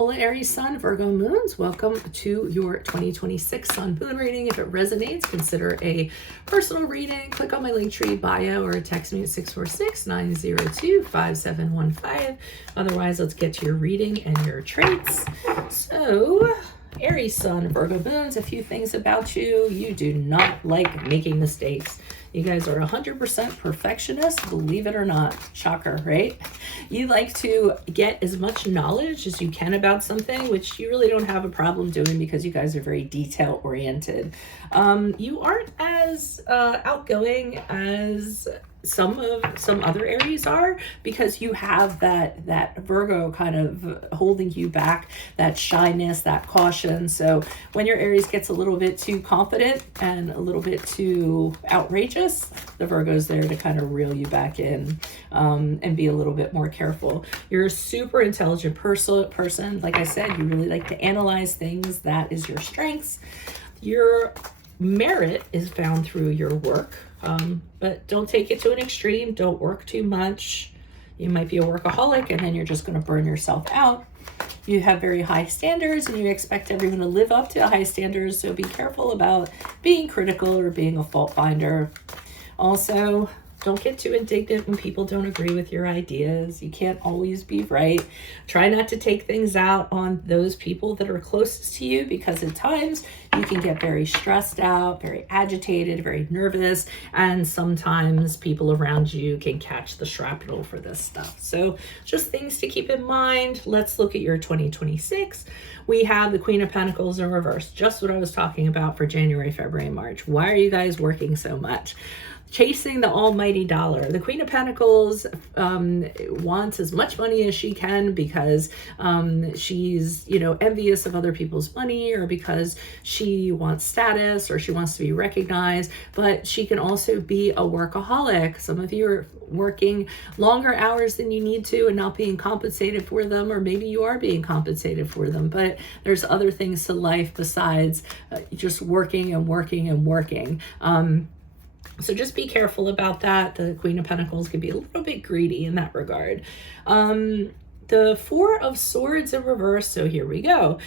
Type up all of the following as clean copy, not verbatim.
Hola Aries Sun, Virgo Moons. Welcome to your 2026 Sun Moon reading. If it resonates, consider a personal reading. Click on my Linktree bio or text me at 646-902-5715. Otherwise, let's get to your reading and your traits. So, Aries Sun, Virgo Moons, a few things about you. You do not like making mistakes. You guys are 100% perfectionists, believe it or not. Shocker, right? You like to get as much knowledge as you can about something, which you really don't have a problem doing because you guys are very detail oriented. You aren't as outgoing as some other Aries are, because you have that Virgo kind of holding you back, that shyness, that caution. So when your Aries gets a little bit too confident and a little bit too outrageous, the Virgo's there to kind of reel you back in and be a little bit more careful. You're a super intelligent person. Like I said, you really like to analyze things. That is your strengths. Your merit is found through your work. But don't take it to an extreme. Don't work too much. You might be a workaholic and then you're just going to burn yourself out. You have very high standards and you expect everyone to live up to high standards. So be careful about being critical or being a fault finder. Also, don't get too indignant when people don't agree with your ideas. You can't always be right. Try not to take things out on those people that are closest to you, because at times you can get very stressed out, very agitated, very nervous, and sometimes people around you can catch the shrapnel for this stuff. So just things to keep in mind. Let's look at your 2026. We have the Queen of Pentacles in reverse, just what I was talking about for January, February, March. Why are you guys working so much? Chasing the almighty dollar. The Queen of Pentacles wants as much money as she can because she's, envious of other people's money, or because she wants status, or she wants to be recognized. But she can also be a workaholic. Some of you are working longer hours than you need to and not being compensated for them, or maybe you are being compensated for them, but there's other things to life besides just working and working and working. So just be careful about that. The Queen of Pentacles can be a little bit greedy in that regard. The Four of Swords in reverse. So here we go.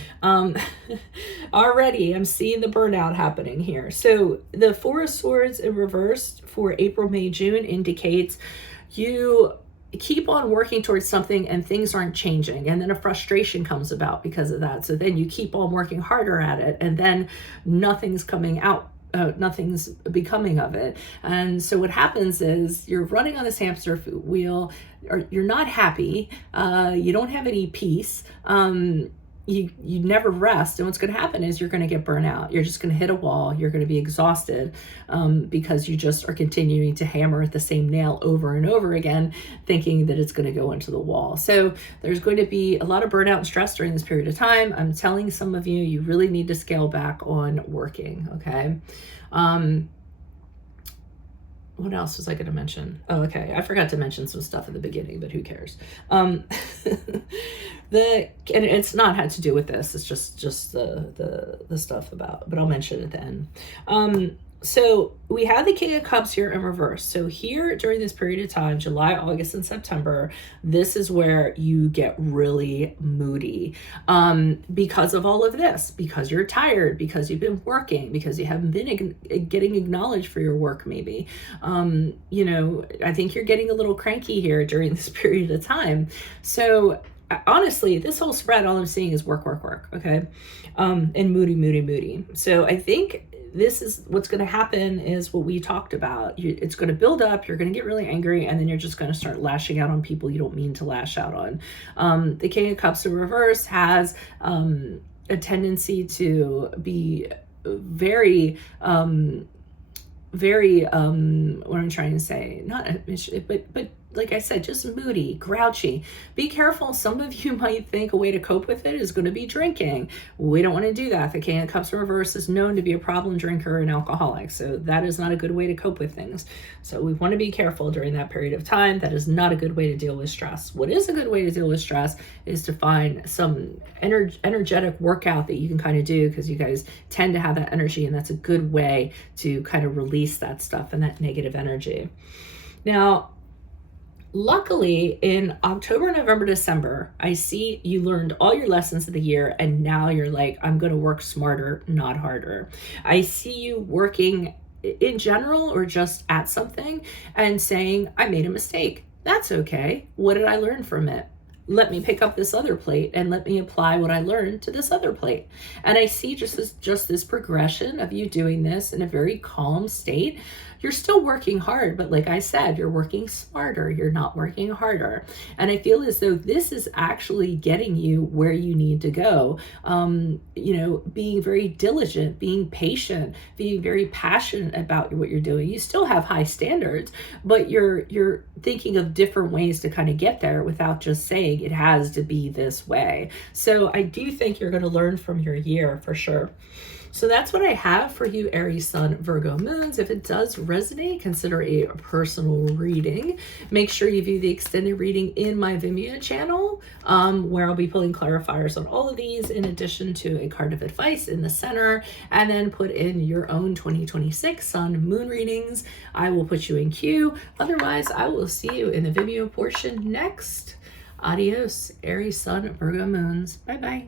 Already I'm seeing the burnout happening here. So the Four of Swords in reverse for April, May, June indicates you keep on working towards something and things aren't changing, and then a frustration comes about because of that. So then you keep on working harder at it, and then nothing's coming out. Nothing's becoming of it. And so what happens is you're running on this hamster wheel, or you're not happy. You don't have any peace. You never rest. And what's going to happen is you're going to get burnt out. You're just going to hit a wall. You're going to be exhausted because you just are continuing to hammer at the same nail over and over again, thinking that it's going to go into the wall. So there's going to be a lot of burnout and stress during this period of time. I'm telling some of you, you really need to scale back on working. Okay. What else was I going to mention? Oh, okay. I forgot to mention some stuff at the beginning, but who cares? And it's not had to do with this. It's just the stuff about, but I'll mention it at the end. So we have the King of Cups here in reverse. So here during this period of time, July, August, and September, this is where you get really moody because of all of this, because you're tired, because you've been working, because you haven't been getting acknowledged for your work maybe. I think you're getting a little cranky here during this period of time. So honestly, this whole spread, all I'm seeing is work, okay? And moody. So I think this is what's going to happen is what we talked about. It's going to build up. You're going to get really angry, and then you're just going to start lashing out on people you don't mean to lash out on. The King of Cups in reverse has a tendency to be very, what I'm trying to say, not but like I said, just moody, grouchy. Be careful. Some of you might think a way to cope with it is going to be drinking. We don't want to do that. The King of Cups in reverse is known to be a problem drinker and alcoholic. So that is not a good way to cope with things. So we want to be careful during that period of time. That is not a good way to deal with stress. What is a good way to deal with stress is to find some energetic workout that you can kind of do, because you guys tend to have that energy, and that's a good way to kind of release that stuff and that negative energy. Now, Luckily, in October, November, December, I see you learned all your lessons of the year, and now you're like, I'm going to work smarter, not harder. I see you working in general or just at something and saying, I made a mistake. That's okay. What did I learn from it? Let me pick up this other plate and let me apply what I learned to this other plate. And I see just this progression of you doing this in a very calm state. You're still working hard, but like I said, you're working smarter. You're not working harder. And I feel as though this is actually getting you where you need to go. Being very diligent, being patient, being very passionate about what you're doing. You still have high standards, but you're thinking of different ways to kind of get there without just saying it has to be this way. So I do think you're going to learn from your year for sure. So that's what I have for you, Aries, Sun, Virgo, Moons. If it does resonate, consider a personal reading. Make sure you view the extended reading in my Vimeo channel, where I'll be pulling clarifiers on all of these, in addition to a card of advice in the center, and then put in your own 2026 Sun, Moon readings. I will put you in queue. Otherwise, I will see you in the Vimeo portion next. Adios, Aries, Sun, Virgo, Moons. Bye-bye.